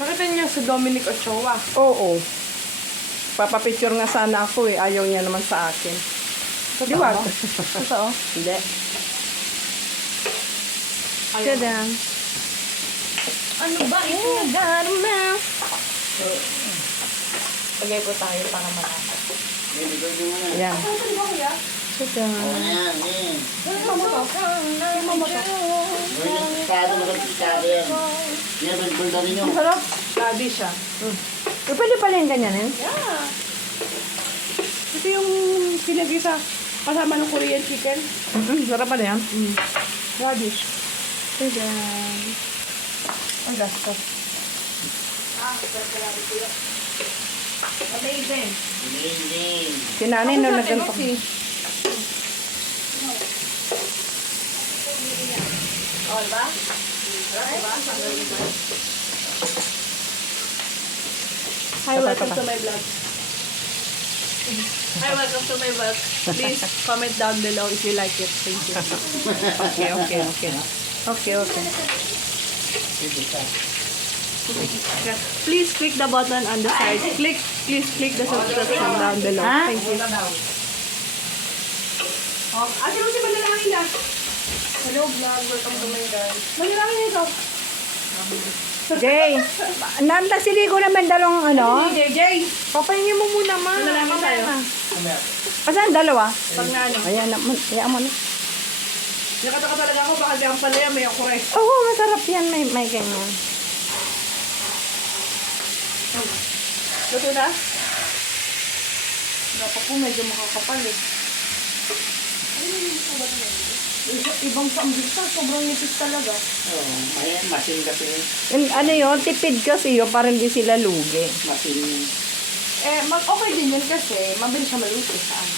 Nakita niyo si Dominic Ochoa. Oo. Papapicture nga sana ako eh. Ayaw niya naman sa akin. Di ba? Totoo? Hindi. Ayaw. Tadam. Ano ba ito? Pagay ko tayo para malaman. Yan. Ano ba kuya? Tadam. Ayan, eh. Ano mo to? Ano mo to? Masyado magkakita yan. Yan, bulbul na rin yung. Sarap. Labi siya. Eh, pwede pala yung ganyan eh. Yeah. Ito yung pinag-isa kasama ng Korean chicken. Sarap pala yan. Radish. Tadam. Ang gastos. Amazing. Amazing. Si nanay no nagganto. Oh, diba? Hi, welcome to my vlog. Hi, welcome to my vlog. Please comment down below if you like it. Thank you. Okay. Okay. Please click the button on the side. Please click the subscription down below. Ha? Thank you. Oh, ate mo si Manalangin na. Hello vlog, welcome to my guys. Manalangin ito. Jay, nantasiligo naman dalawang ano? JJ. Papahingin mo muna, ma. Manalangin tayo. Asan dalawa? Pag na ano. Ayan, ayan mo na. Nakataka talaga ako, baka di ang palaya may okure. Oo, masarap yan. May ganyan. Luto na? Dapat po medyo makakapal eh. Ibang sambisa, sobrang nipis talaga. Oo, ayan, masin kasi. Ano yun, tipid kasi yun, para hindi sila lugi. Masin. Okay din yun kasi mabilis siya maluto sa ano.